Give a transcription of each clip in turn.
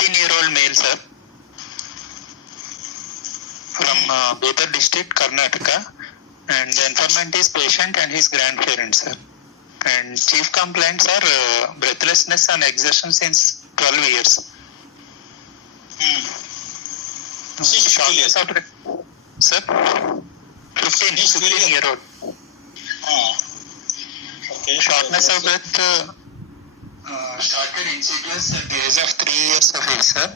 15-year-old male, sir, from Bidar district, Karnataka. And the informant is patient and his grandparents, sir. And chief complaints are breathlessness and exertion since 12 years. Shortness of breath, sir. 15-year-old. Okay. Shortness of breath started insidious at the age of 3 years of age, sir.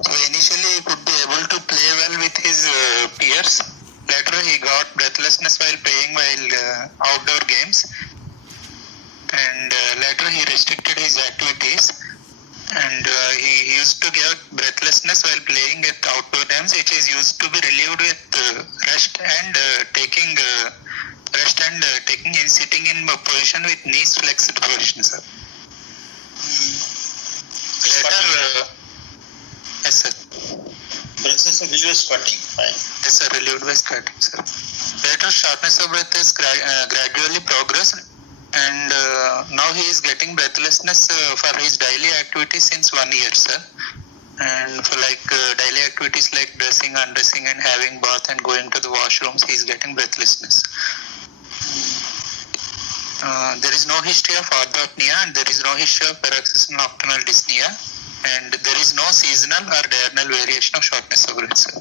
So initially he could be able to play well with his peers. Later he got breathlessness while playing outdoor games. And later he restricted his activities. And he used to get breathlessness while playing at outdoor games, which is used to be relieved with rest and taking in sitting in a position with knees flexed position, sir. Later, yes, sir. Breathlessness relieved by squatting. Fine. Yes, sir. Relieved by squatting, sir. Later, shortness of breath has gradually progressed. And now he is getting breathlessness for his daily activities since 1 year, sir. And for daily activities like dressing, undressing, and having bath and going to the washrooms, he is getting breathlessness. There is no history of orthopnea and there is no history of paroxysmal nocturnal dyspnea, and there is no seasonal or diurnal variation of shortness of breath, sir.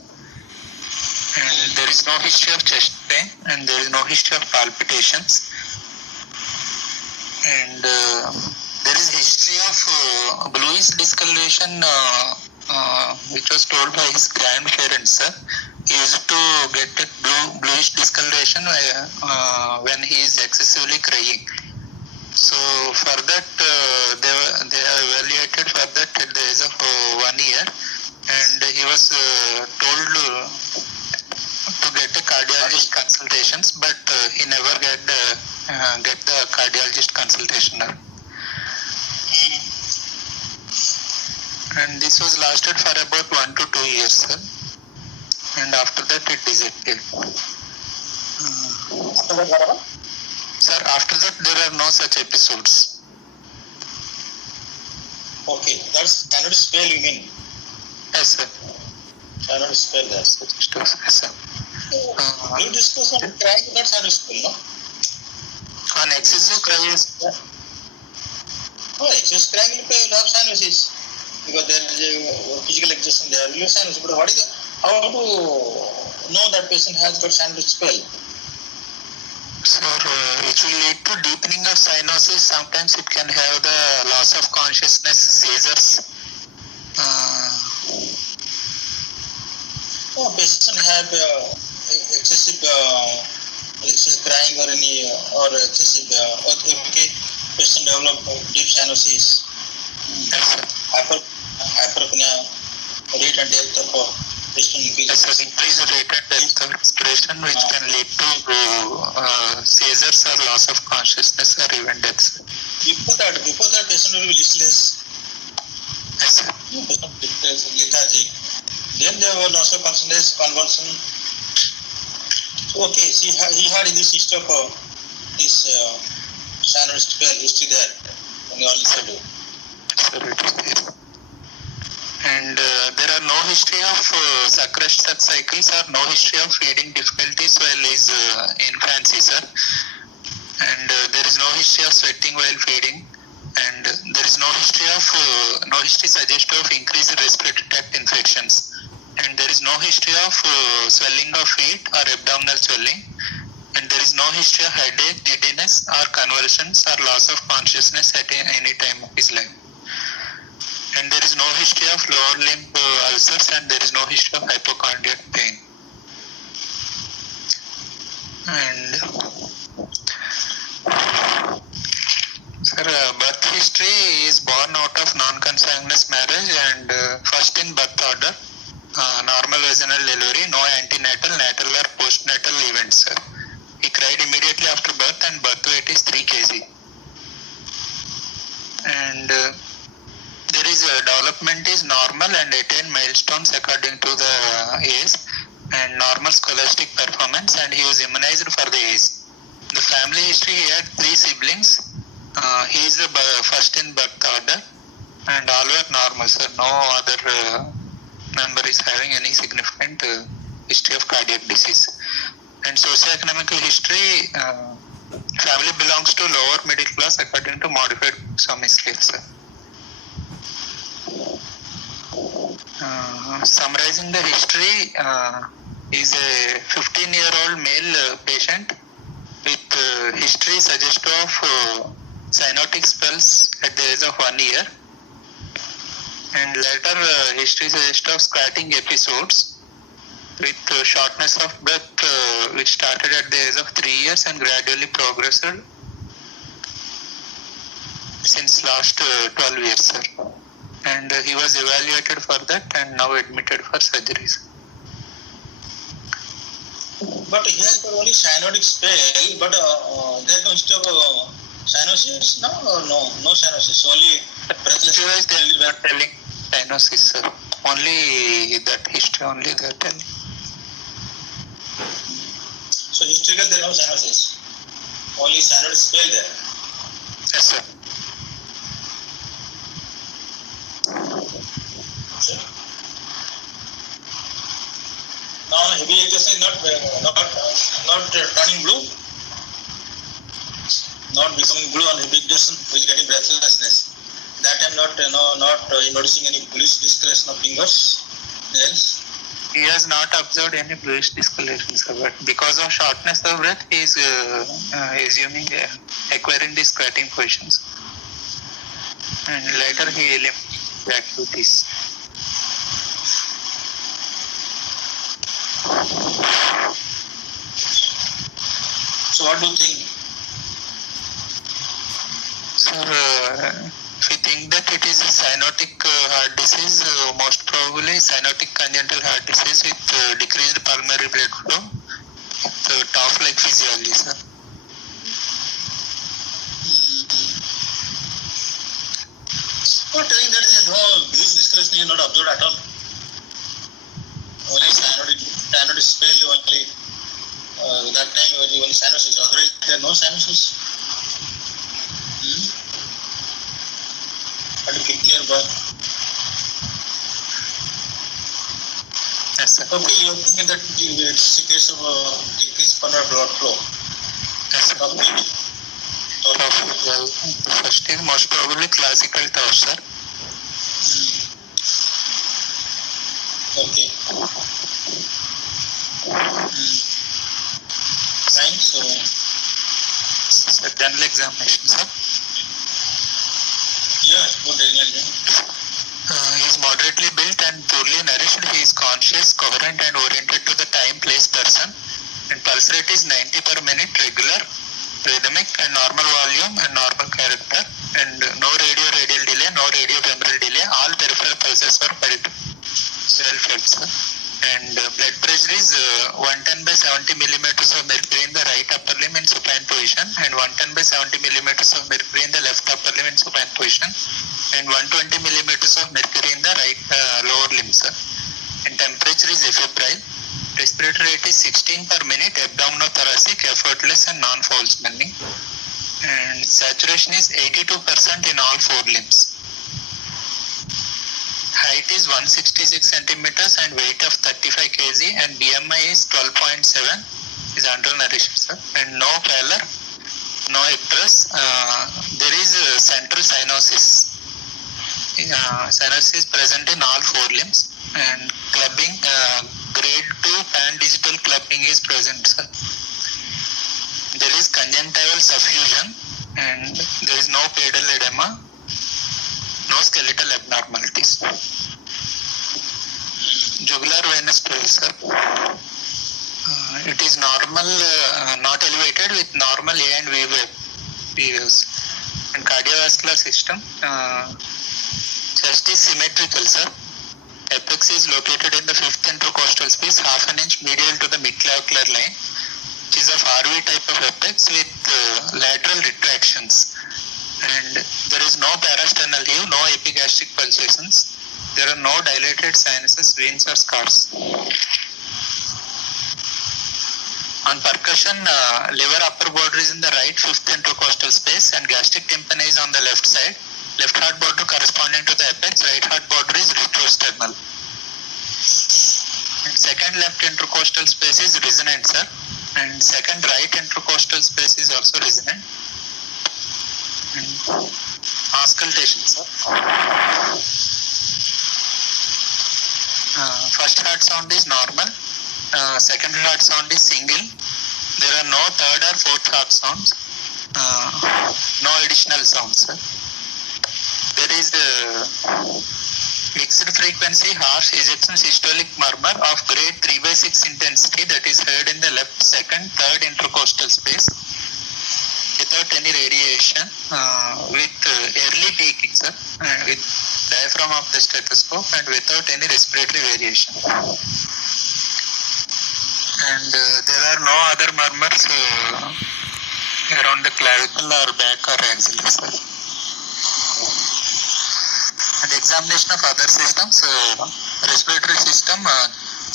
And there is no history of chest pain and there is no history of palpitations. And there is history of bluish discoloration which was told by his grandparents, sir. He used to get a bluish discoloration when he is excessively crying. So for that they have evaluated for that at the age of 1 year, and he was told to get a cardiologist consultations, but he never get the cardiologist consultation. And this was lasted for about 1 to 2 years, sir. And after that it disappeared. Sir, after that there are no such episodes. Okay, that's cannot spell, you mean? Yes, sir. Cannot spell that. Yes, sir. You discuss on crying, that's cannot spell, no? On excessive crying, no, excessive crying will have sinuses because there is a physical exertion there. Will have sinuses, but what is how to know that patient has got sinus spell? Sir, it will lead to deepening of cyanosis. Sometimes it can have the loss of consciousness, seizures. Patient have excessive crying or excessive patient develop deep cyanosis, hyperpnea, rate and depth of patient increases. Yes, increased rate and depth of respiration, which can lead to seizures or loss of consciousness or even death. Before that patient will be listless. Yes, sir. Lethargic. Then there was also consciousness, convulsion. Okay, he had in this history of this sinus spell history there. And you also do. Sir, it is there. And there are no history of Sakharov cycles or no history of feeding difficulties while his infancy, sir. And there is no history of sweating while feeding. And there is no history suggestive of increased respiratory tract infections. And there is no history of swelling of feet or abdominal swelling. And there is no history of headache, giddiness or convulsions or loss of consciousness at any time of his life. And there is no history of lower limb ulcers and there is no history of hypochondriac pain. And sir, birth history is born out of non-consanguineous marriage and first in birth order, normal vaginal delivery, no antenatal, natal or postnatal events, sir. He cried immediately after birth and birth weight is 3 kg. And there is development is normal and attain milestones according to the age and normal scholastic performance, and he was immunized for the age. The family history, he had 3 siblings. He is the first in birth order and all were normal. normal, sir. No other member is having any significant history of cardiac disease. And socioeconomic history, family belongs to lower middle class according to modified Swami scale, sir. Summarizing the history, is a 15-year-old male patient with history suggestive of cyanotic spells at the age of 1 year, and later history suggestive of squatting episodes with shortness of breath which started at the age of 3 years and gradually progressed since last 12 years, sir. And he was evaluated for that and now admitted for surgeries. But he has got only cyanotic spell, but there is no history of cyanosis, no? Or no cyanosis, only breathlessness. They are telling cyanosis, sir. Only that history, only they are telling. So historical there is no cyanosis, only cyanotic spell there. Yes, sir. Sure. Now heavy exercise is not turning blue, not becoming blue on heavy exertion, which is getting breathlessness. That time not noticing any bluish discoloration of fingers, nails. He has not observed any bluish discoloration, sir, but because of shortness of breath, he is assuming acquiring these squatting positions. And later he eliminates the activities. So what do you think? Sir, if you think that it is a cyanotic heart disease, most probably cyanotic congenital heart disease with decreased pulmonary blood flow, with top-like physiology, sir. You are telling that there is no bluish discoloration is not observed at all. Only cyanotic spell, only that time only cyanosis. Otherwise there is no cyanosis. Have to keep near birth. Yes, sir. Okay, you are thinking that it's a case of decreased pulmonary blood flow. Yes, sir. Well, first is most probably classical tau, sir. Okay. Fine. So General examination, sir. yes, good example. He is moderately built and poorly nourished. He is conscious, coherent and oriented to the time, place, person. And pulse rate is 90 per minute, regular, rhythmic and normal volume and normal character. And no radial delay, no radiofemoral delay. All peripheral pulses were felt, sir. And blood pressure is 110 by 70 millimeters of mercury in the right upper limb in supine position, and 110 by 70 millimeters of mercury in the left upper limb in supine position, and 120 millimeters of mercury in the right lower limb, sir. And temperature is febrile. Respiratory rate is 16 per minute, abdominothoracic, effortless and non-foul smelling. And saturation is 82% in all 4 limbs. Height is 166 centimeters and weight of 35 kg, and BMI is 12.7, is undernourished, sir. And no pallor, no icterus. There is central cyanosis. Cyanosis is present in all 4 limbs, and clubbing, grade 2 pan-digital clubbing is present, sir. There is conjunctival suffusion, and there is no pedal edema, no skeletal abnormalities. Jugular venous swell, sir. It is normal, not elevated, with normal A and V waves. And cardiovascular system, chest is symmetrical, sir. Apex is located in the 5th intercostal space, half an inch medial to the midclavicular line, which is of RV type of apex with lateral retractions. And there is no parasternal heave, no epigastric pulsations. There are no dilated sinuses, veins or scars. On percussion, liver upper border is in the right 5th intercostal space and gastric tympani is on the left side. Left heart border corresponding to the apex, right heart border intercostal space is resonant, sir. And second right intercostal space is also resonant. And auscultation, sir. First heart sound is normal. Second heart sound is single. There are no third or fourth heart sounds. No additional sounds, sir. There is mixed frequency harsh ejection systolic murmur of grade 3/6 intensity that is heard in the left, second, third intercostal space without any radiation, with early peaking, sir, with diaphragm of the stethoscope and without any respiratory variation. And there are no other murmurs around the clavicle or back or axilla, sir. And examination of other systems, respiratory system,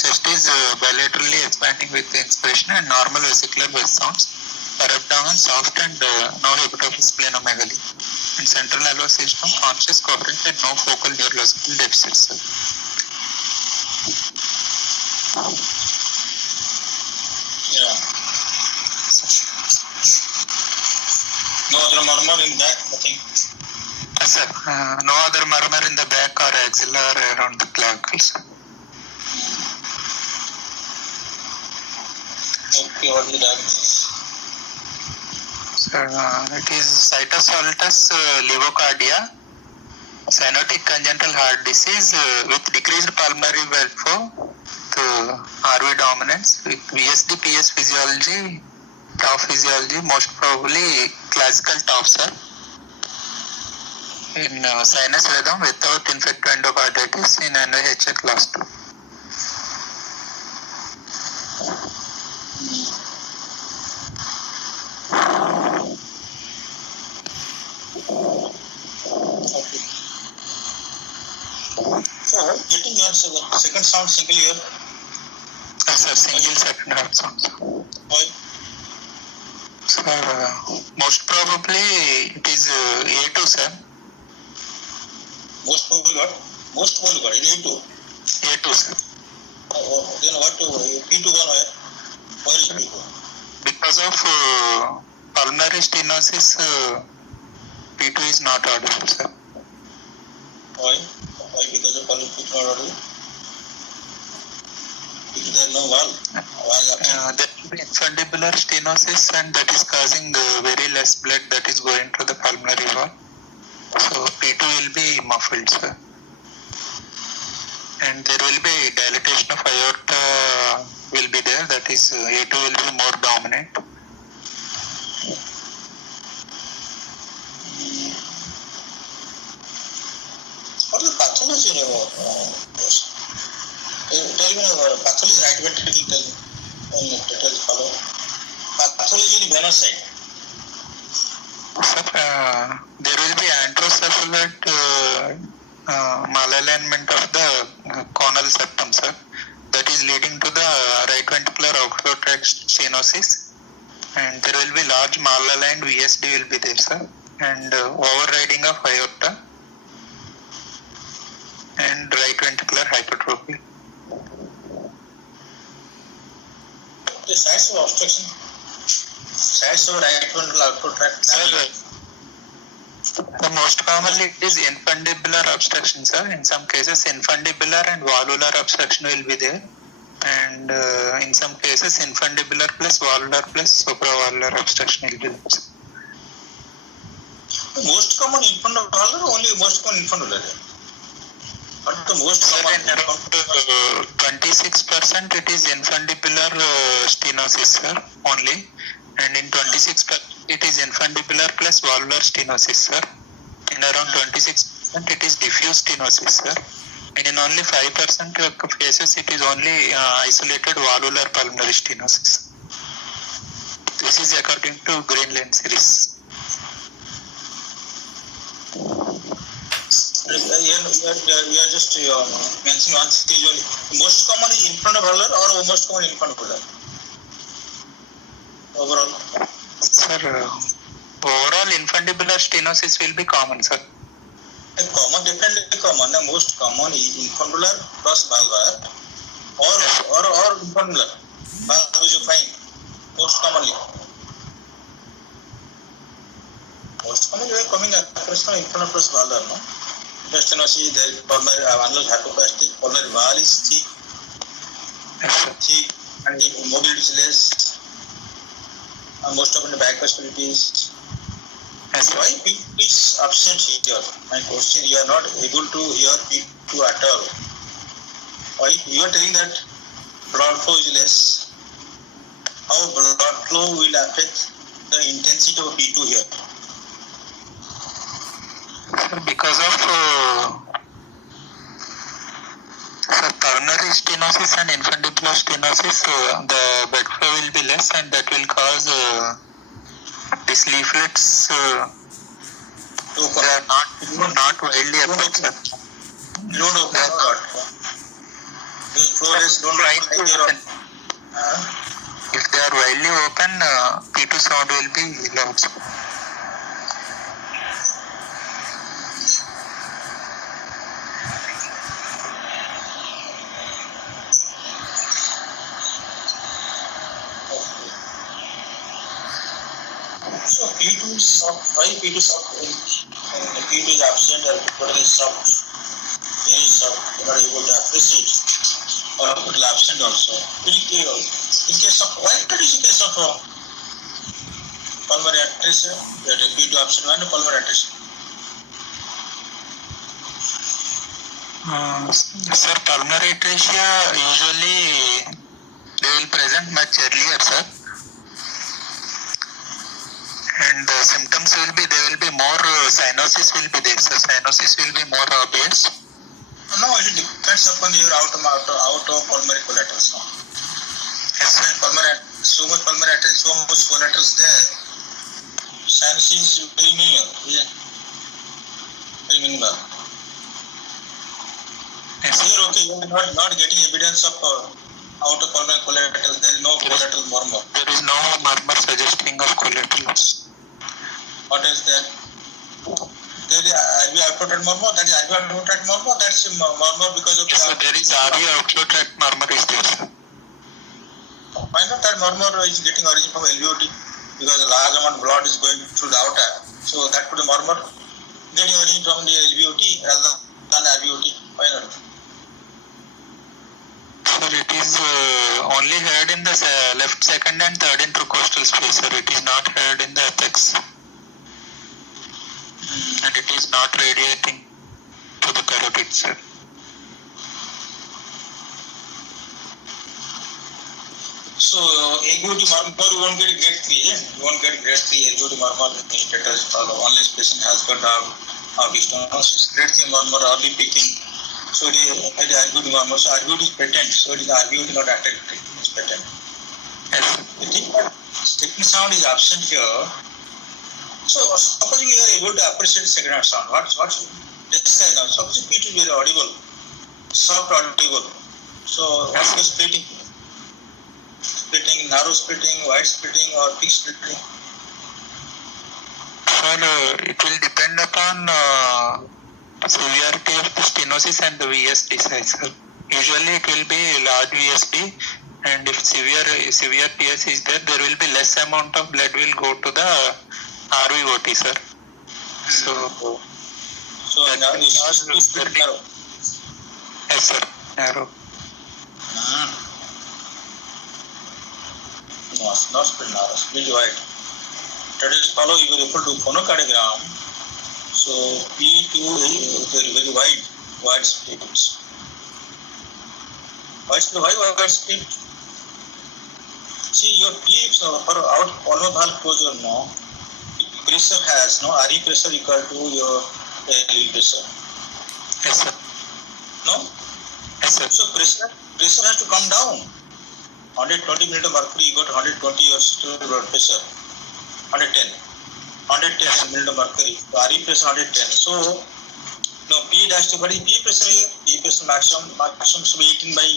chest is bilaterally expanding with the inspiration and normal vesicular breath sounds. Per abdomen soft and no hepatophysis splenomegaly. And central nervous system conscious, coherent and no focal neurological deficits, sir. Yeah. No other murmur in that, nothing. Sir, no other murmur in the back or axilla or around the clavicles. Okay, what is the diagnosis? Sir, it is cytosolitous levocardia, cyanotic congenital heart disease with decreased pulmonary blood flow, RV dominance with VSD PS physiology, tau physiology, most probably classical tau, sir. In sinus rhythm without infective endocarditis in NIHA class 2. Okay. So, getting your second sound single here. Yes, sir, single second heart sounds. Why? Sir, most probably it is A2, sir. Most probably what? Most probably what? A2. A2, sir. Then what? P2 gone where? Where is P2? Because of pulmonary stenosis, P2 is not audible, sir. Why? Why? Because of P2 not audible? Because there is no valve. There will be infundibular stenosis and that is causing very less blood that is going to the pulmonary wall. So P2 will be muffled, sir. And there will be dilatation of aorta will be there, that is A2 will be more dominant. What is the pathology? Tell me about pathology, right ventricle, tell me, follow. Pathology in venous side. Sir, there will be antrocephalate malalignment of the conal septum, sir. That is leading to the right ventricular outflow tract stenosis. And there will be large malaligned VSD will be there, sir. And overriding of aorta and right ventricular hypertrophy. The size of obstruction, size of right ventricular outflow tract. Sir, most commonly it is infundibular obstruction, sir. In some cases, infundibular and valvular obstruction will be there. And in some cases, infundibular plus valvular plus supravalvular obstruction will be there, sir. Most common infundibular or only most common infundibular? What the most common? In around 26% it is infundibular stenosis, sir, only. And in 26% it is infundibular plus valvular stenosis, sir. In around 26% it is diffuse stenosis, sir. And in only 5% of cases it is only isolated valvular pulmonary stenosis. This is according to Greenland series. You are just mentioning one stage only. Most common is infundibular or most common infundibular? Overall? Sir, overall infundibular stenosis will be common, sir. Common, definitely common. The most common is infundibular plus valvular. or formula. What will you find? Most commonly we are coming across from inflammatory valve, no? Stenosis, there is pulmonary annular hypoplastic, pulmonary valve is thick, and mobility is less. Most of the backwascularity is. Why P2 is absent here? My question: you are not able to hear P2 at all. Why you are telling that blood flow is less? How blood flow will affect the intensity of P2 here? Because of pulmonary stenosis and infundibulous stenosis, the blood flow will be less, and that will cause these leaflets they are not widely affected. You don't know what? The flow is don't If they are widely open, P2 sound will be loud. So P2 is soft. Why P2 soft? P2 is absent or total is soft. Very soft. You are able to appreciate. Or total absent also. In case of why that is the case of pulmonary atresia? That is P2 absent and pulmonary atresia. Sir, pulmonary atresia usually they will present much earlier, sir. And the symptoms will be, there will be more cyanosis will be there, sir. Cyanosis will be more obvious. No, it depends upon your outer pulmonary collaterals. No? Yes, sir. So much pulmonary artery, so much collaterals there. Cyanosis is very minimal. Yeah. Very minimal. Yes, sir. Here, okay, you are not getting evidence of outer pulmonary collaterals. There is no collateral murmur. There is no murmur suggesting of collaterals. What is that? There is RV outflow murmur. That is RV outflow murmur. That's murmur because of. Yes, sir. There is RV outflow tract murmur is there, sir. Why not that murmur is getting origin from LVOT? Because a large amount of blood is going through the outer. So that could be murmur getting origin from the LVOT rather than RVOT. Why not? Sir, it is only heard in the left second and third intercostal space, sir. It is not heard in the apex. And it is not radiating to the carotid, sir. So, LVOT murmur, you won't get grade 3, yeah? You won't get grade 3 LVOT murmur unless patient has got stenosis. Grade 3 murmur, early picking. So, it is RVOT murmur. So, RVOT is patent. So, it is RVOT not attenuated. It is patent. Yes. The thing that second sound is absent here. So, supposing you are able to appreciate second sound, what describe now? Suppose P2 is very audible, soft audible. So, what is splitting? Splitting, narrow splitting, wide splitting, or thick splitting? Sir, it will depend upon severity of the stenosis and the VSD size, sir. Usually it will be large VSD, and if severe PS is there, there will be less amount of blood will go to the RVOT, sir. So now this is split narrow. Yes, sir. Narrow. No, not split narrow, split wide. That is follow you refer to phonocardiogram. So P2 is very wide splits. Why split? See your PF for out pulmonary valve closure, no. Pressure has no RE pressure equal to your LV pressure. Yes, sir. No? Yes, sir. So pressure has to come down. 120 mm mercury, you got 120 your systolic blood pressure. 110 mm mercury. So RE pressure 110. So no P dash to what is P pressure here? P pressure maximum should be 18 by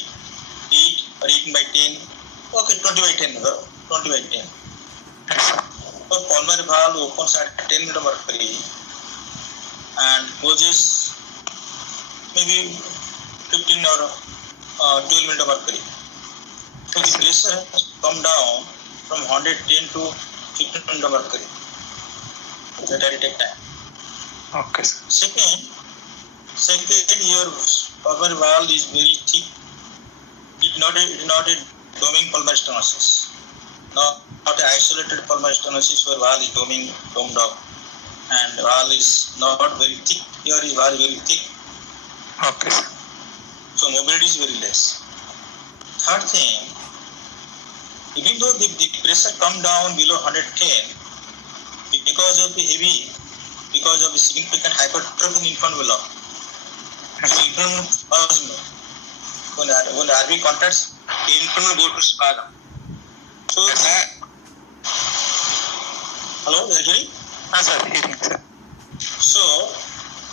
8 or 18 by 10. Okay, 20 by 10. 20 by 10. So pulmonary valve opens at 10 mm mercury and closes maybe 15 or 12 millimeter mercury. So the pressure has come down from 110 to 15 millimeter mercury. That will take time. Okay, sir. Second, your pulmonary valve is very thick. It is not a doming pulmonary stenosis. Not an isolated pulmonary stenosis where valve is domed up and valve is not very thick. Here is valve very thick. Okay, sir. So mobility is very less. Third thing, even though the pressure come down below 110 because of the significant hypertrophic infant envelope. So when RV contracts, the infant will go to spasm. So that, hello, are you hearing? Sir, hearing, sir. So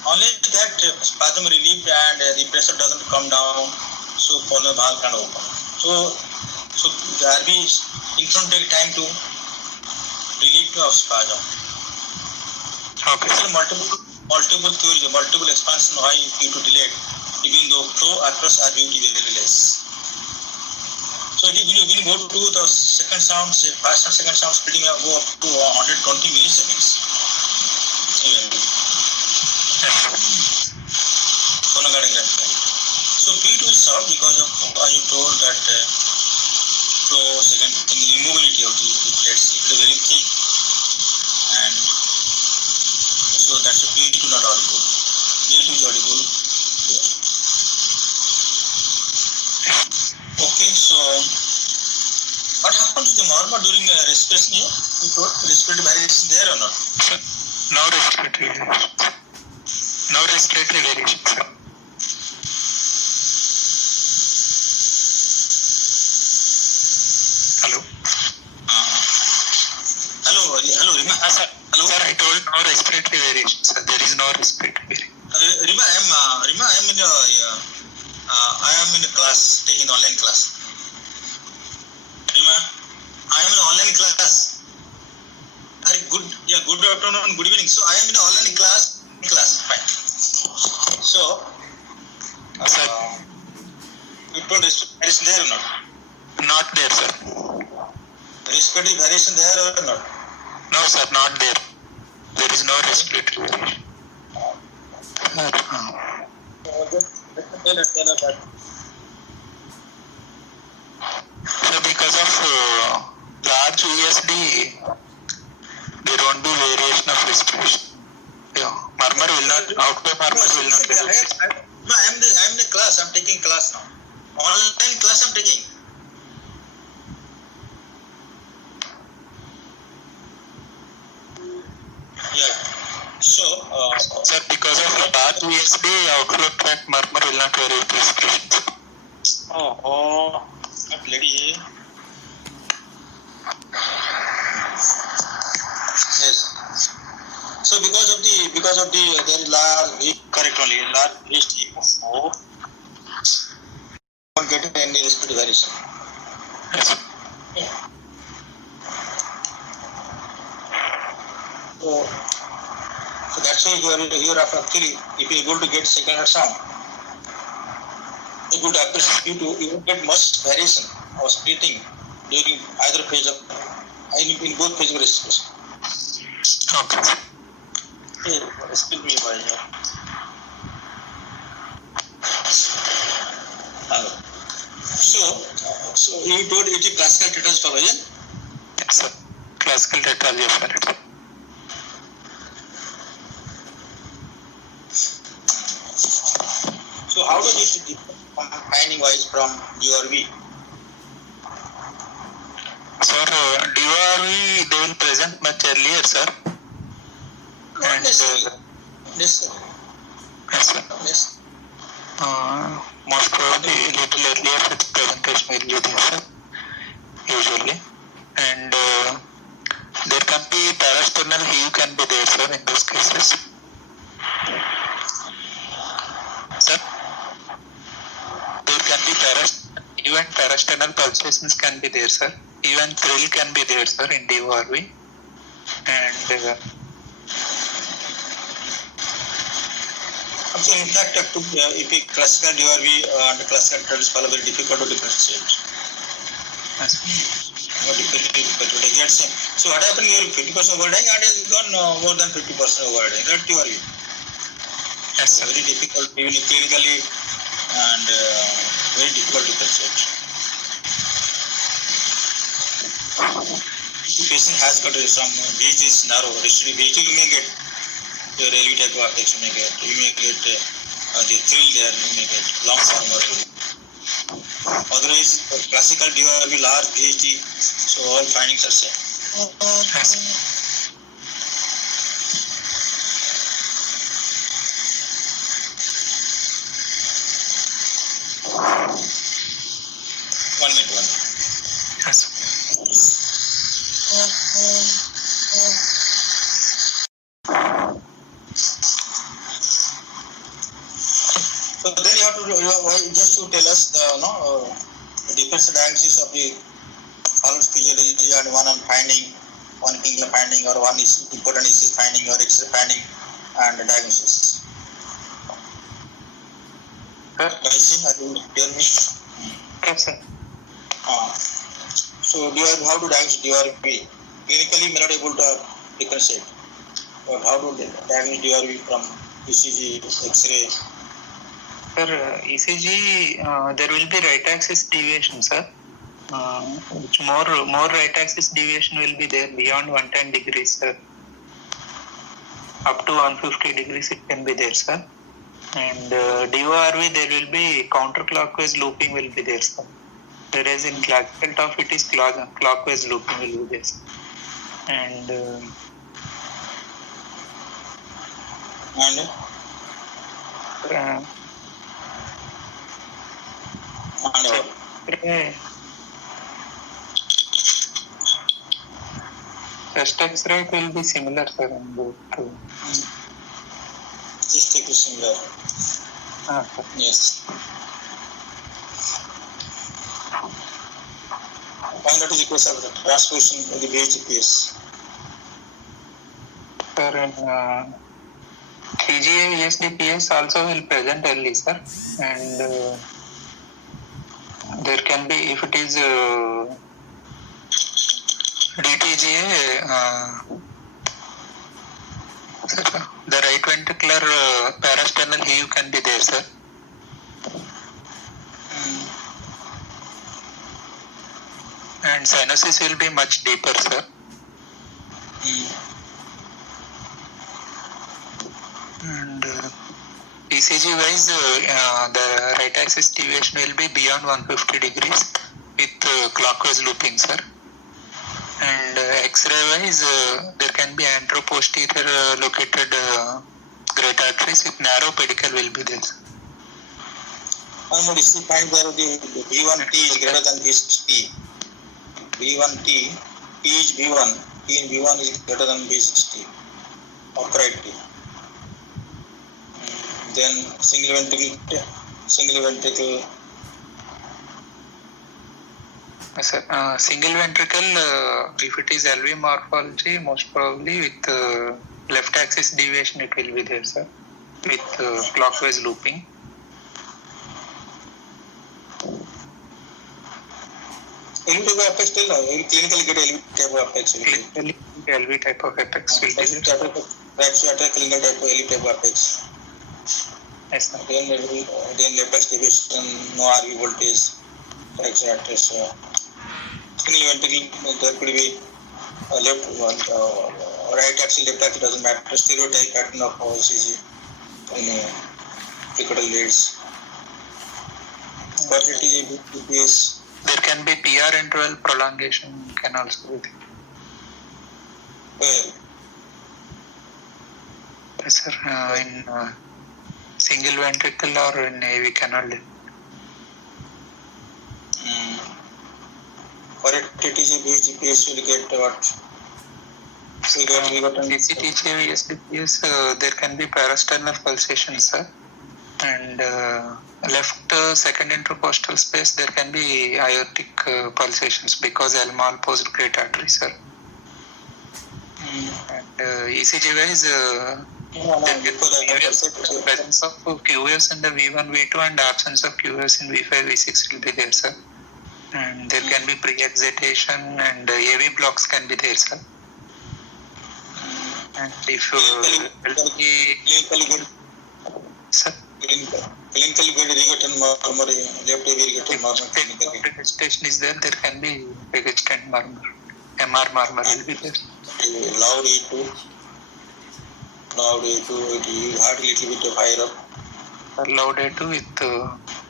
only that spasm relieved and the pressure doesn't come down, so pulmonary valve can open. So the RV infant take time to relieve of spasm. Okay. There are multiple theories, multiple expansion why Q2 delayed, even though flow across RV is very less. So when you go to the second sound, first and second sound splitting go up to 120 milliseconds. So P2 is solved because of, as you told, that flow, second thing, the immobility of the plates is very thick, and so that's a P2 not audible. P2 is audible. Yeah. Okay, so what happens to the murmur during respiration here? You told respiratory variation there or not? No respiratory variation. No respiratory variation, sir. Hello. Hello, Rima. Sir. Hello. Sir, I told no respiratory variation, sir. There is no respiratory variation. Rima, I am in a class, taking online class. Rima, I am in online class. Good afternoon, good evening. So I am in online class. Fine. So, Sir. You told respiratory variation there or not? Not there, sir. Respiratory variation there or not? No, sir, not there. There is no respiratory variation. Just tell us that. So because of large VSD, there won't be variation of respiration. Yeah. Murmur will not, outflow murmur will not be. No, I am in the class. I'm taking class now. Online class I'm taking. Yeah. So, Sir, because of large VSD, outflow tract murmur will not vary with respiration. that lady. Yes. So because of the there is large, correct only, large VSD of 4, don't get any respiratory variation. Yes. So that's why you are actually, if you are able to get second heart sound, you could appreciate you won't get much variation or splitting during either phase of, in both phases of respiration. Okay. Excuse me, boy. So you told it is classical tetanus toxin? Yes, sir. Classical tetralogy of ferrets. So how does it differ finding wise from DRV? Sir, DORV, they will present much earlier, sir. Not necessarily. Yes, sir. Yes, sir. Yes. Most probably a little earlier with presentation will be there, sir. Usually. And there can be parasternal heave can be there, sir, in those cases. Sir, there can be even parasternal pulsations can be there, sir. Even thrill can be there, sir, in DORV. And So in fact, if we classical DRV and classical artery is very difficult to differentiate. Difficult to get same. So what happened here? 50% overriding and has gone more than 50% overriding. That DRV. Yes, very difficult, even clinically, and very difficult to differentiate. The patient has got some beach is narrow, restricted beach, you may get your LV type of apex, you may get the thrill there, you may get long former. Otherwise, classical DRV, large VHD, so all findings are same. One minute. Yes. So then you have to just to tell us the difference diagnosis of the Fowler's physiology and one on finding, one clinical finding, or one is important is finding or X-ray finding and diagnosis. Sir? Are you hear me? Yes, sir. So how to diagnose DRV? Clinically, we are not able to differentiate. But how to diagnose DRV from ECG, X-ray? Sir, ECG, there will be right axis deviation, sir. Which more right axis deviation will be there beyond 110 degrees, sir. Up to 150 degrees it can be there, sir. And DORV, there will be counterclockwise looping will be there, sir. Whereas in classical TOF, it is clockwise looping will be there, sir. And chest X-ray will be similar, sir, in both. Chest X-ray similar. Sir. Yes. Find out the cause of the transposition of the BHGPS. Sir, in TGA ESDPS also will present early, sir, and there can be, if it is DTGA, the right ventricular parasternal heave can be there, sir. And cyanosis will be much deeper, sir. And ECG wise, the right axis deviation will be beyond 150 degrees with clockwise looping, sir. And X-ray wise, there can be anteroposterior located great arteries with narrow pedicle will be there. One more is find there the B1T is greater than B60. B1T, P is B1, T in B1 is greater than B60. Upright T. Then single ventricle. Sir, single ventricle, if it is LV morphology, most probably with left axis deviation it will be there, sir, with clockwise looping. LV type of apex still clinically get LV type of apex. Clinically LV type of apex will be there. Clinical type of LV type of apex. Yes, sir. Then left axis deviation, no RV voltage, etc. Single ventricle, there could be right axis, left axis doesn't matter. Stereotype pattern of ECG in critical leads. But it is a BPS. There can be PR interval prolongation can also be there. Well, yes, sir. In single ventricle or in AV canal. For a TTG BHGPS, you get what? We got CCTG ESDPS, there can be parasternal pulsation, sir. And left second intercostal space, there can be aortic pulsations because L-mal post great artery, sir. And ECG wise, Presence of QS in the V1, V2 and absence of QS in V5, V6 will be there, sir. And there can be pre-excitation and AV blocks can be there, sir. And if clinically good, sir, clinically good irrigated murmur, left AV irrigated murmur, clinically. Pre-excitation is there, there can be pre-excitant murmur. MR murmur will be there. Loud A2, it will hard little bit of higher up. Loud A2 with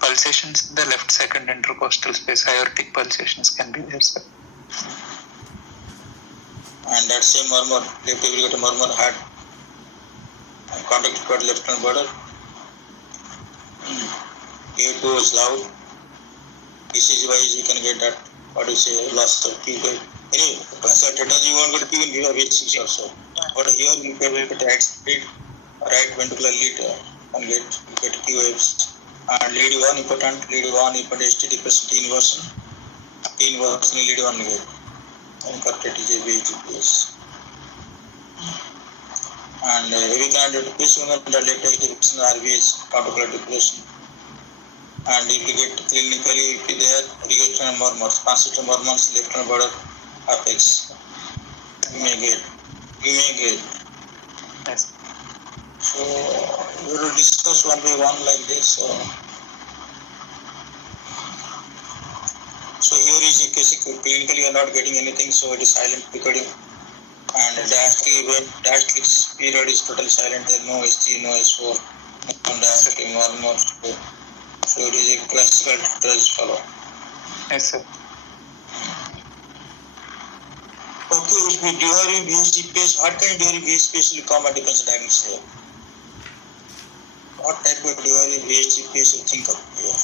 pulsations in the left second intercostal space, aortic pulsations can be there, sir. And that same murmur, left atrial murmur had contact toward left hand border. A2 is loud. ECG wise, you can get that, what you say, loss of Q. Anyway, certainly you won't get Q in V6 also. But here you can get right speed, right ventricular lead and get Q waves. And lead 1 important ST depressed inversion. Inversion lead 1 get. And correct GPS. And heavy candidate depression and the left depression RVS, particular depression. And if you get clinically there, irrigation murmurs, consistent murmurs, left hand border apex. You may get. Yes. So we will discuss one by one like this. So here is a case clinically you are not getting anything, so it is silent recording. And diastolic period is totally silent. There no ST, no S4, no diastolic murmur. So it is a classical trust follow. Yes, sir. Okay, if we during VSD space, what kind of during VSD space will come at difference diagnosis here? What type of during VSD space you think of here?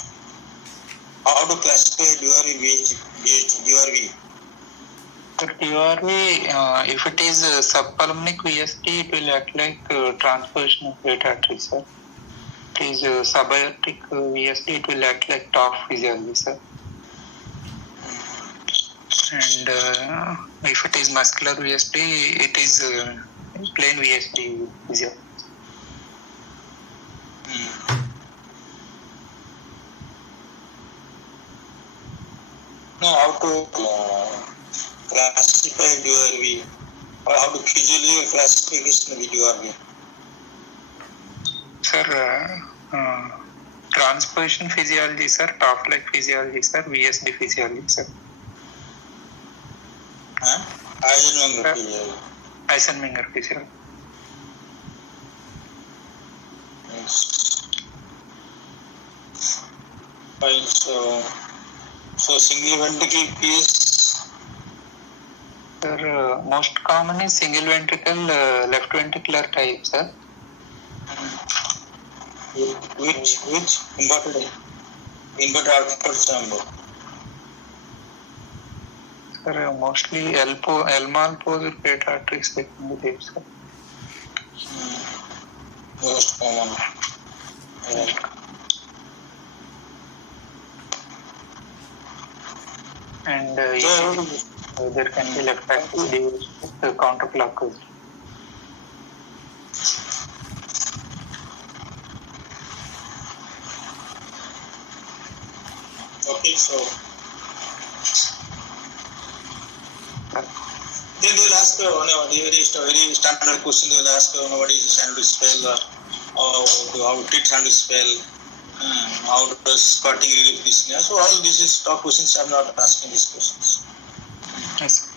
How to classify during VSD DRV? DRV, if it is subpulmonic VSD, it will act like transposition of great artery, sir. It is subaortic VSD, it will act like top physiology, sir. And if it is muscular VSD, it is plain VSD physiology. No, how to classify DRV or how to visually classification of DRV? Sir, transposition physiology, sir, top-like physiology, sir, VSD physiology, sir. Eisenmenger physiology. Eisenmenger physiology. Yes. Fine, so single ventricle PS. Sir, most common is single ventricle left ventricular type, sir. Which inverted output chamber? Sir, mostly L-mal pose great arteries they can be there, sir. Most common. Yeah. And there can be left axis counterclockwise. Okay, so then they will ask very standard question. They will ask what is sandwich spell, how to treat sandwich spell, how does spotting relief this. So all this is top questions. I am not asking these questions. Yes.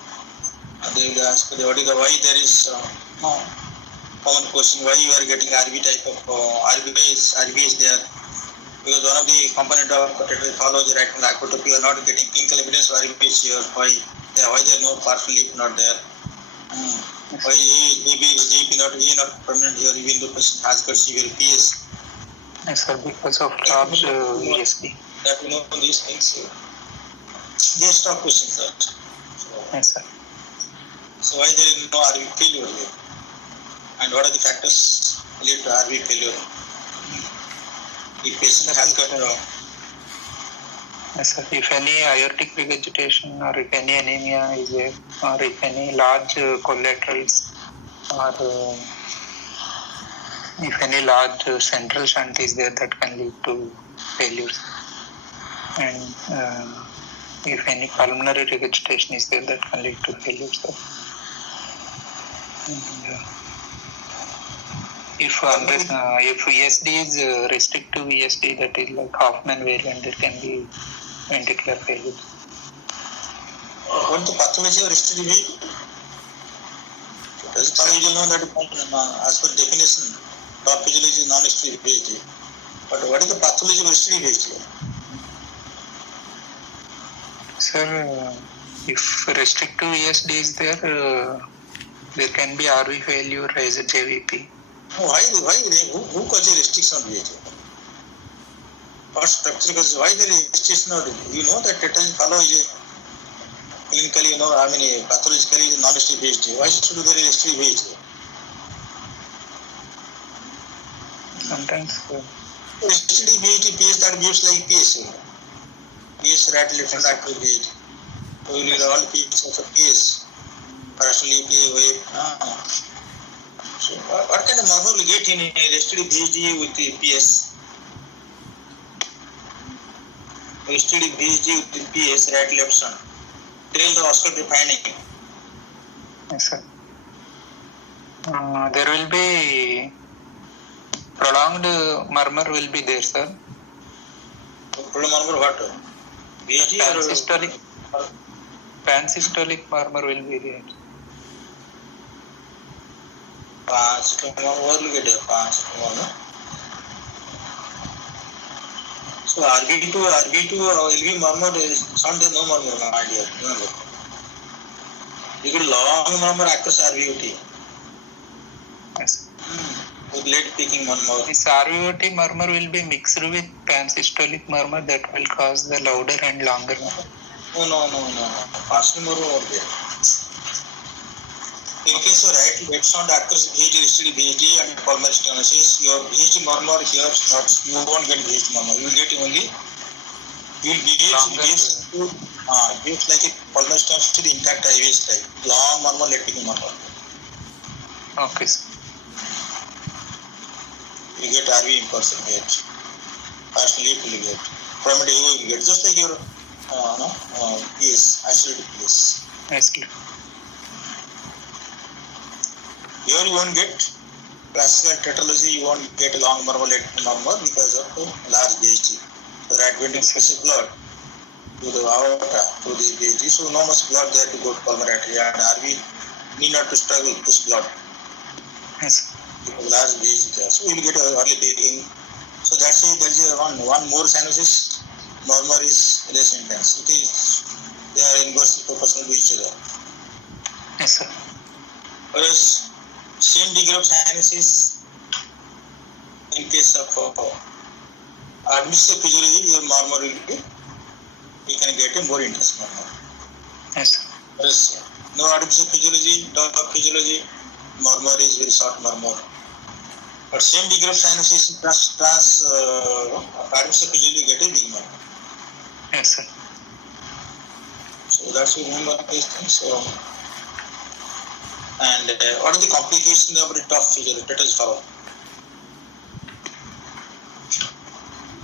They will ask what is why there is common question, why you are getting RV type of RV is there. Because one of the component of follow the right hypertrophy, you are not getting clinical evidence for RBS here. Why there is no partial leap not there? Why GP not permanent here, even though patient has got severe PS? Yes, sir, because of large VSD. That we know these things. Just top questions, sir. Yes, sir. So why there is no RV failure here? And what are the factors lead to RV failure? If patient has got yes, sir. If any aortic regurgitation or if any anemia is there, or if any large collaterals or If any large central shunt is there, that can lead to failures. And if any pulmonary regurgitation is there, that can lead to failures. And, if ESD is restrictive ESD, that is like Hoffman variant, there can be ventricular failure. What the pathology of restrictive VHD? You know that as per definition, top physiology is non-restrictive VHD. But what is the pathology of restrictive VHD? Sir, if restrictive ESD is there, there can be RV failure as a JVP. Why who causes restriction of VHD? What structure causes? Why there is restriction of it? You know that tetanus follow is clinically, pathologically is non-restrictive VHD. Why should there be restrictive VHD? Sometimes restrictive VHD PS that behaves like PS. PS right left and active VHD. So you need all PS of PS. Partially PA wave. So what kind of murmur will get in a restrictive VHD with the PS? Restrictive VHD with the PS right left shunt. Tell the auscultative finding. Yes, sir. There will be prolonged murmur will be there, sir. Prolonged murmur what? VHD or pansystolic murmur will be there. So RB2 will be murmur. Sound there no murmur, my dear. Remember, you get long murmur across RVOT. Yes. With late peaking murmur. This RVOT murmur will be mixed with pansystolic murmur that will cause the louder and longer murmur. No. Fast murmur over there. In case of right left sound across VHD, restricted VHD and pulmonary stenosis, your VHD murmur here you won't get VHD murmur. You will get only behaves like a pulmonary stenosis to the intact IVS type. Long murmur, late peaking murmur. Okay, sir. You get RV impulsive get. Partially you will get. Primitive you will get. Just like your PS, isolated PS. Yes, sir. Here you won't get classical tetralogy, you won't get a long murmur, late murmur because of large VHD. The right ventricle pushes blood to the aorta, to the VHD, so no much blood there to go to pulmonary artery, and RV need not to struggle, push blood. Yes. Because large VHD there, so you will get early peaking. So that's why there is one more cyanosis, murmur is less intense. They are inversely proportional to each other. Yes, sir. Whereas same degree of cyanosis in case of admissive physiology, your murmur will be, you can get a more intense murmur. Yes, sir. Whereas no admissive physiology, top physiology, murmur is very short murmur. But same degree of cyanosis admissive physiology, you get a big murmur. Yes, sir. So that's what remember these things. And what are the complications of the top physiology? Let us follow.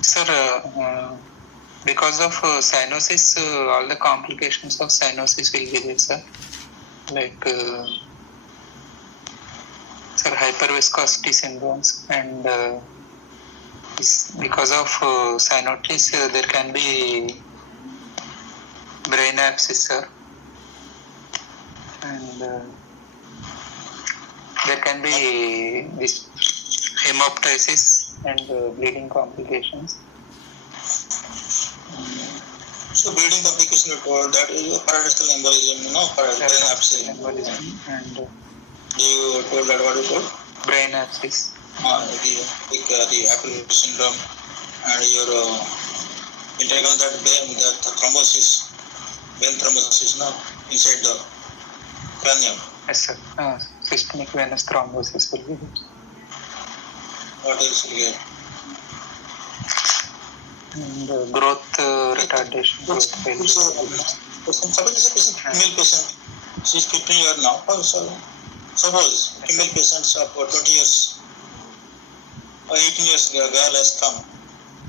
Sir, because of cyanosis, all the complications of cyanosis will be there, sir. Like, sir, hyperviscosity syndromes, and because of cyanosis, there can be brain abscess, sir. And there can be this hemoptysis and bleeding complications. So bleeding complication you told that is paradistal embolism, brain abscess. Embolism and you told that what you told? brain abscess. The hyperviscosity syndrome and your integral the thrombosis, vein thrombosis inside the cranium. Yes, sir. Systemic venous thrombosis will be there. What else will get? And growth retardation. Growth failure. Suppose this is a female patient. She is 15 years now. Suppose female patients of 20 years a 18 years girl has come.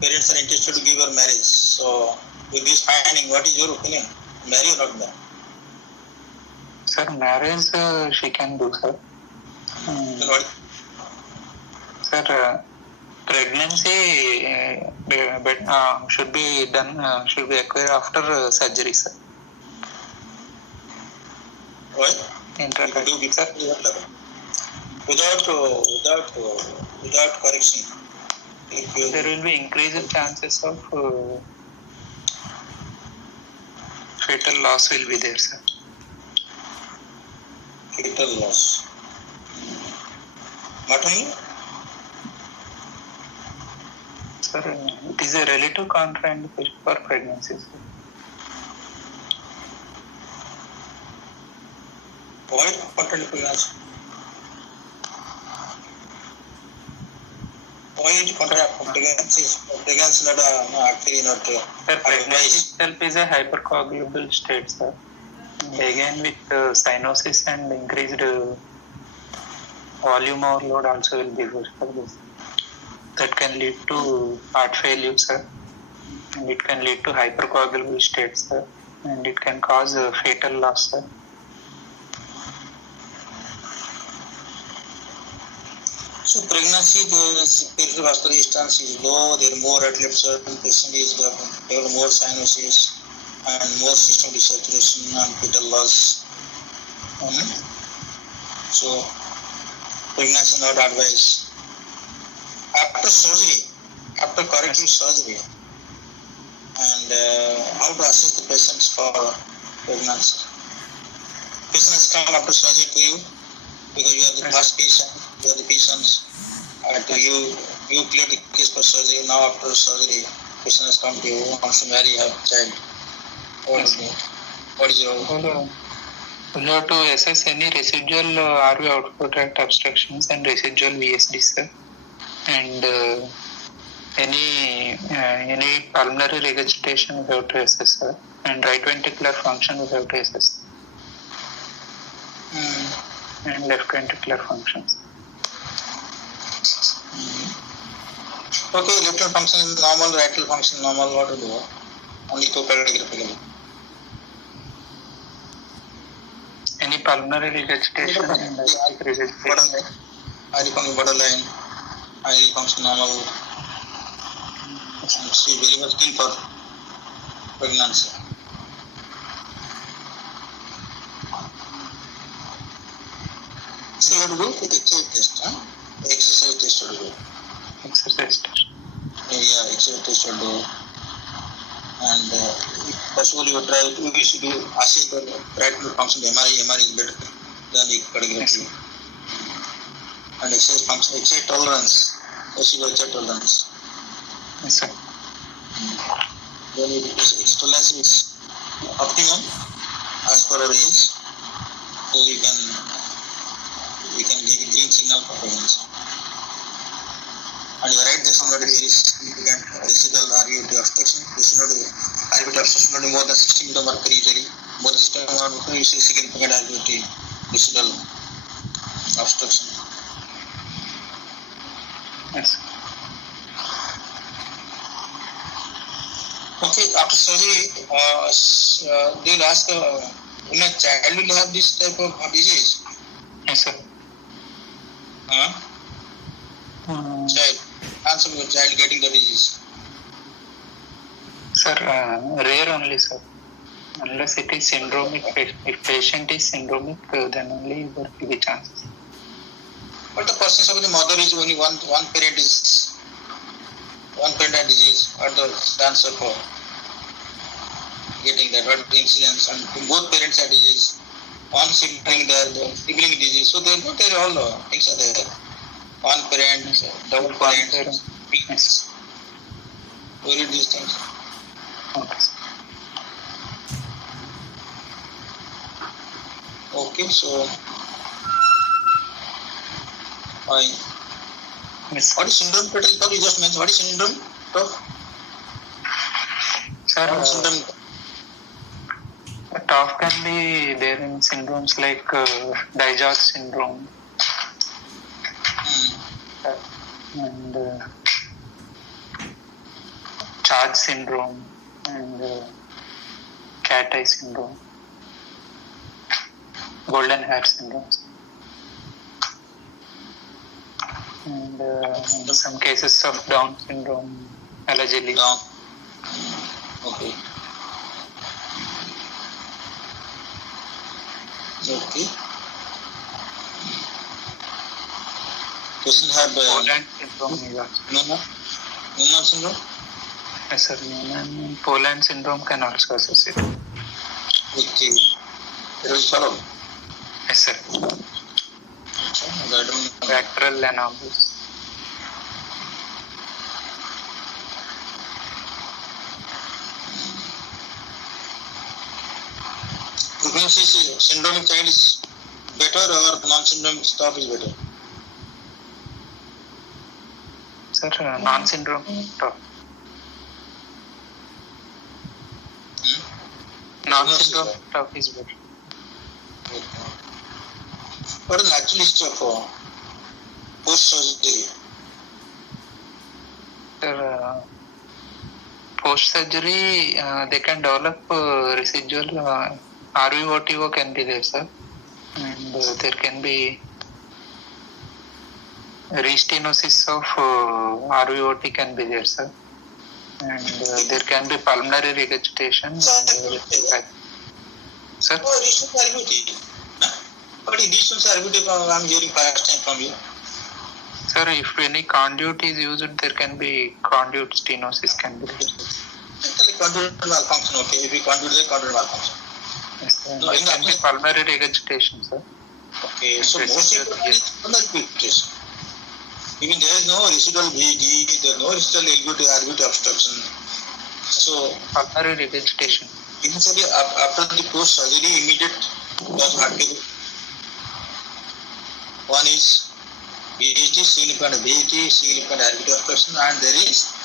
Parents are interested to give her marriage. So with this finding, what is your opinion? Marry or not marry? Sir, marriage she can do, sir. Sir, pregnancy should be done, should be acquired after surgery, sir. Why? Intracardiac, sir. Without correction. There will be increased chances of fetal loss will be there, sir. Fetal loss. Maternal? Sir, it is a relative contraindication for pregnancy, sir. Why contraindication? Why is pregnancy not actually not? Sir, pregnancy itself is a hypercoagulable state, sir. Again, with cyanosis and increased volume overload also will be good for this. That can lead to heart failure, sir. And it can lead to hypercoagulable state, sir. And it can cause fatal loss, sir. So pregnancy, the peripheral vascular resistance is low, there are more at left side, patient is having more cyanosis and more system desaturation and fetal loss. So pregnancy not advised. After surgery, after corrective surgery, and how to assess the patients for pregnancy. Patient has come after surgery to you because you are the first patient. You are the patients, and you clear the case for surgery. Now after surgery, patient has come to you, wants to marry, have child. What is your? We have to assess any residual RV output tract obstructions and residual VSD, sir, and any pulmonary regurgitation we have to assess, sir, and right ventricular function we have to assess, and left ventricular functions. Okay, left ventricular function is normal, right ventricular function normal. What to do? Only echocardiography. Any pulmonary regurgitation and diabetic regurgitation. IV function borderline, IV function normal. She very much keen for pregnancy. So you have to do the exercise test, exercise test to do. Exercise test. Yeah, exercise test to do. And first of all, you try to assess the right function. MRI is better than echocardiography. And exercise function, exercise tolerance, exercise tolerance. Yes, sir. Then exercise tolerance is optimum as per our age. So you can give green signal for pregnancy. And you write this one very significant residual RVT obstruction. This RVT obstruction not more than 60 mm mercury usually. More than 60 mm mercury you see significant RVT residual obstruction. Yes. Okay, after surgery, they will ask, in a child will have this type of disease? Yes, sir. Child. Answer your child getting the disease. Sir, rare only, sir. Unless it is syndromic, if patient is syndromic, then only there will be chances. But the person, suppose the mother is only one parent is one parent has disease, what the answer for getting that? What the incidence? And both parents have disease. One sibling there, the sibling disease. So they are all things are there. One parent, double parent. Yes. We read these things. Okay. Okay, so fine. Yes. What is syndrome? You just mentioned. What is syndrome? Sir, syndrome. TOF can be there in syndromes like Dijk's syndrome. and charge syndrome and cat eye syndrome, golden hair syndrome, and some cases of Down syndrome, allegedly. Down. Okay. Okay. Patient have Poland syndrome is also. Noonan syndrome? Yes, sir. Poland syndrome can also associate. Okay. It will follow. Yes, sir. Bacterial anomalies. Prognosis syndromic child is better or non-syndromic stop is better? Sir, non-syndrome top. Non-syndrome top is better. What is the actual history of post-surgery? Sir, post-surgery, they can develop residual RVOTO can be there, sir. And there can be restenosis of RVOT can be there, sir. And there can be pulmonary regurgitation. Sir? Oh, restenosis RVOT. What is restenosis RVOT? I am hearing first time from you. Sir, if any conduit is used, there can be conduit stenosis can be there. Conduit malfunction, okay. If you conduit the conduit malfunction. Yes, sir. No, there can be pulmonary regurgitation, sir. Okay, so most important is pulmonary regurgitation. Even there is no residual VD, there is no residual RVT obstruction. So, pulmonary regurgitation. Initially, after the post-surgery, immediate cause heart failure. One is VHD, significant VHD, significant RVT obstruction, and there is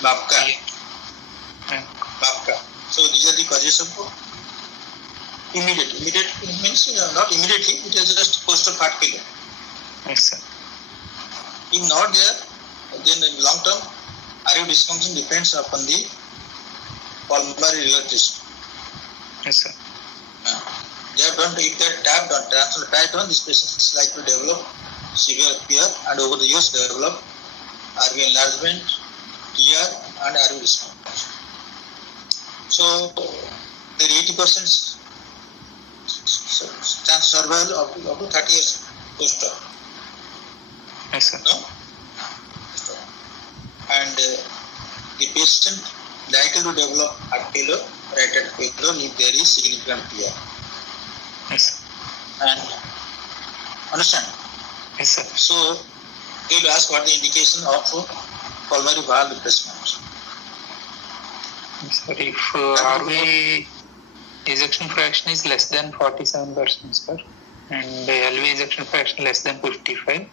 MAPCA. MAPCA. So, these are the causes of immediate. Immediate means not immediately, it is just post of heart failure. Yes, sir. If not there, then in long term, RV dysfunction depends upon the pulmonary regurgitation. Yes, sir. If that tap don't transfer tight on, this patient is likely to develop severe fear and over the years develop RV enlargement, TR, and RV dysfunction. So, there is 80% chance survival up to 30 years post-op. Yes, sir. No? And the patient likely to develop heart failure, right heart failure if there is significant fear. Yes, sir. And understand? Yes, sir. So, they will ask what the indication of pulmonary valve replacement. Yes, sir. If RV ejection fraction is less than 47%, sir, and LV ejection fraction less than 55,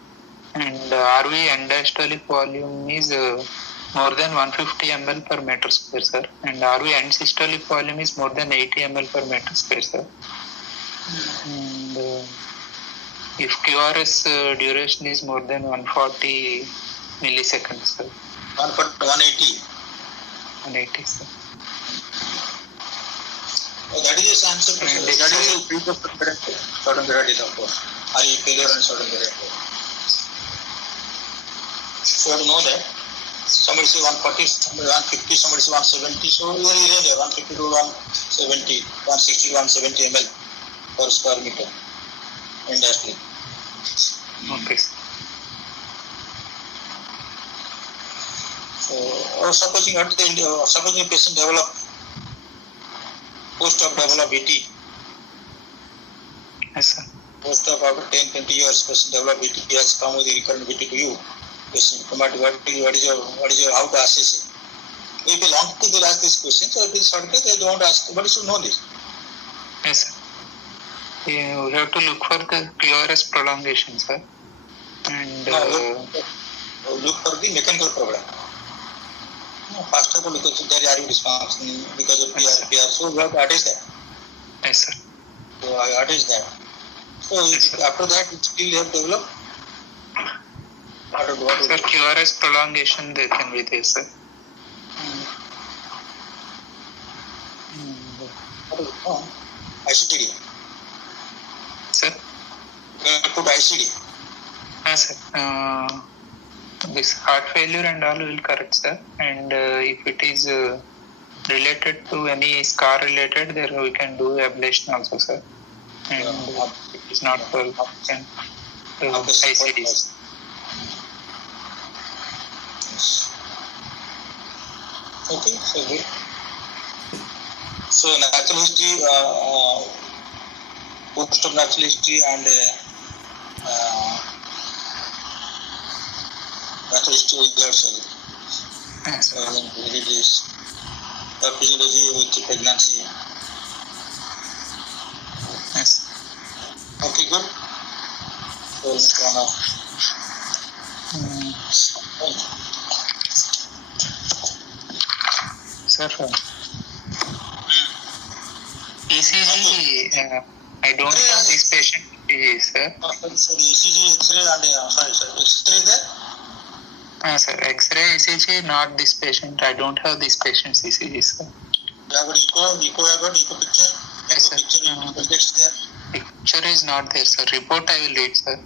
and RV end diastolic volume is more than 150 ml per meter square, sir, and RV end systolic volume is more than 80 ml per meter square, sir. And if QRS duration is more than 140 milliseconds, sir. 180. 180, sir. Oh, that is a answer. That is a proof of certain gradient, of course. RV failure and certain gradient. So, you have to know that. Somebody say 140, somebody 150, somebody say 170. So, you are in range 150 to 170, 160 to 170 ml per square meter industry. Okay, sir. So, supposing the patient develop post-op develop VT. Yes, sir. Post-op after 10-20 years, patient develop VT, he has come with a recurrent VT to you. Patient, what is your how to assess it? If a long case, they ask this question. So, if it is short case, they don't ask. But you should know this. Yes, sir. You have to look for the QRS prolongation, sir. And look for the mechanical problem. First of all, because there is RV dysfunction because of PR. So, you have to attach that. Yes, sir. So, I attach that. So, yes, after that, still you have developed Sir, QRS prolongation there can be there, sir. ICD. Sir? Put ICD. Sir. This heart failure and all will correct, sir. And if it is related to any scar related, there we can do ablation also, sir. And it is not for ICDs. Okay, so good. So natural history, post of natural history and natural history results. Yes. The physiology with pregnancy. Yes. Okay, good. So next one off. Sir, ECG, I don't have this patient ECG, sir. Sorry, ECG, X-ray and X-ray there? Sir, X-ray ECG, not this patient. I don't have this patient's ECG, sir. You have got echo picture? Yes, sir. Text there? Picture is not there, sir. Report I will read, sir.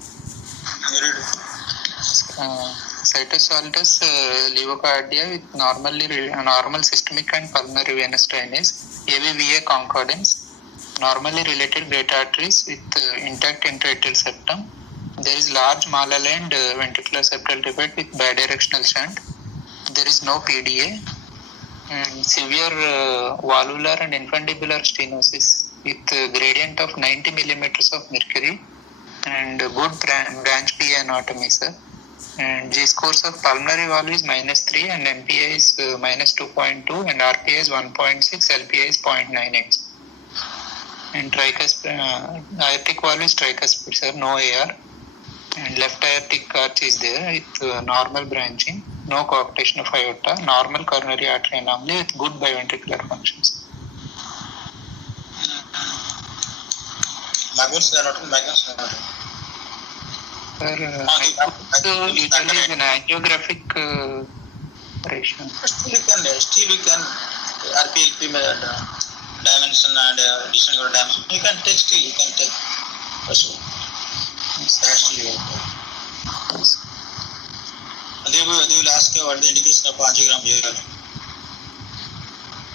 Cytosolidus levocardia with normal systemic and pulmonary venous drainage, AVVA concordance, normally related great arteries with intact intra-atrial septum. There is large malaligned ventricular septal defect with bidirectional shunt. There is no PDA. And severe valvular and infundibular stenosis with gradient of 90 millimeters of mercury and good branch PA anatomy, sir. And G-scores of pulmonary valve is -3 and MPA is -2.2 and RPA is 1.6, LPA is 0.98. And aortic valve is tricuspid, sir, no AR. And left aortic arch is there with normal branching, no coarctation of aorta, normal coronary artery anomaly with good biventricular functions. Magnus Sir, usually is an angiographic ratio. Still you can RPLP dimension and additional dimension. You can take still, you can take. They will ask you what the indication of angiogram here.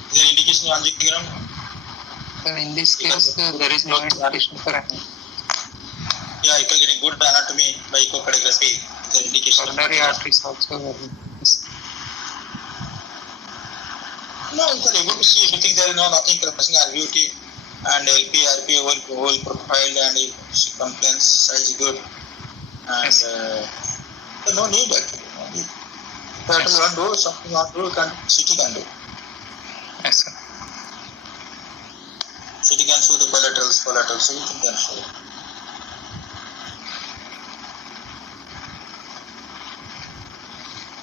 Is there indication of angiogram? In this case, there is no indication for angiogram. Yeah, if you are getting good anatomy by echocardiography, the indication. Coronary arteries also. No, you are able to see everything. There is nothing crossing RVOT and LP, RP, whole profile and circumference size good. And Yes. No need actually. No need. But you want to do something, you want to do, CT can do. Yes, sir. CT can show the collaterals, everything can show.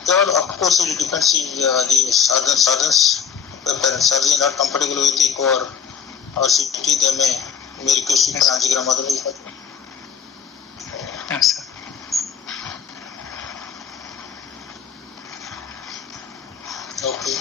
So, of course, it depends on the surgeons. If the surgeon is not compatible with echo or CT, they may request for angiogram. Otherwise, Yes, sir. okay.